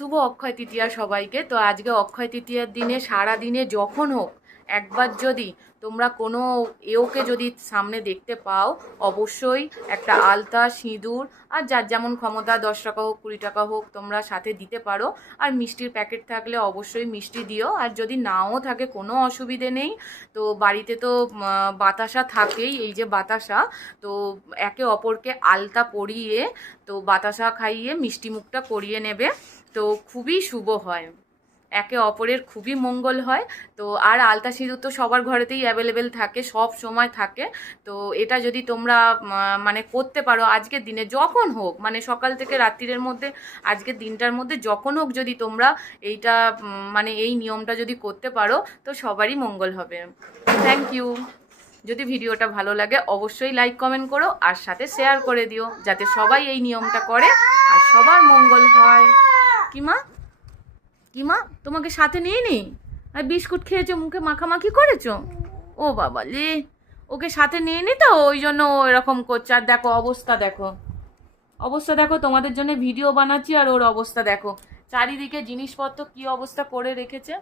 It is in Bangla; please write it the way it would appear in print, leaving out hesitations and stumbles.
শুভ অক্ষয় তৃতীয়া সবাইকে। তো আজকে অক্ষয় তৃতীয়ার দিনে সারা দিনে যখন হোক একবার যদি তোমরা কোনো এওকে যদি সামনে দেখতে পাও, অবশ্যই একটা আলতা, সিঁদুর আর যার যেমন ক্ষমতা 10 টাকা হোক 20 টাকা হোক তোমরা সাথে দিতে পারো। আর মিষ্টির প্যাকেট থাকলে অবশ্যই মিষ্টি দিও। আর যদি নাও থাকে কোনো অসুবিধে নেই। তো বাড়িতে তো বাতাসা থাকেই, এই যে বাতাসা, তো একে অপরকে আলতা পরিয়ে তো বাতাসা খাইয়ে মিষ্টি মুখটা করিয়ে নেবে। তো খুবই শুভ হয়, একে অপরের খুবই মঙ্গল হয়। তো আর আলতা সিঁদুর তো সবার ঘরেতেই অ্যাভেলেবেল থাকে, সব সময় থাকে। তো এটা যদি তোমরা মানে করতে পারো আজকের দিনে যখন হোক, মানে সকাল থেকে রাত্রির মধ্যে আজকের দিনটার মধ্যে যখন হোক যদি তোমরা এইটা মানে এই নিয়মটা যদি করতে পারো তো সবারই মঙ্গল হবে। Thank you. যদি ভিডিওটা ভালো লাগে অবশ্যই লাইক কমেন্ট করো আর সাথে শেয়ার করে দিও, যাতে সবাই এই নিয়মটা করে আর সবার মঙ্গল হয়। কিমা কিমা তোমাকে সাথে নিয়ে নি? আর বিস্কুট খেয়েছো, মুখে মাখামাখি করেছো? ও বাবা লে, ওকে সাথে নিয়ে নি তো ওই জন্য ও এরকম করছে। আর দেখো অবস্থা, দেখো অবস্থা দেখো, তোমাদের জন্য ভিডিও বানাচ্ছি আর ওর অবস্থা দেখো, চারিদিকে জিনিসপত্র কি অবস্থা করে রেখেছে।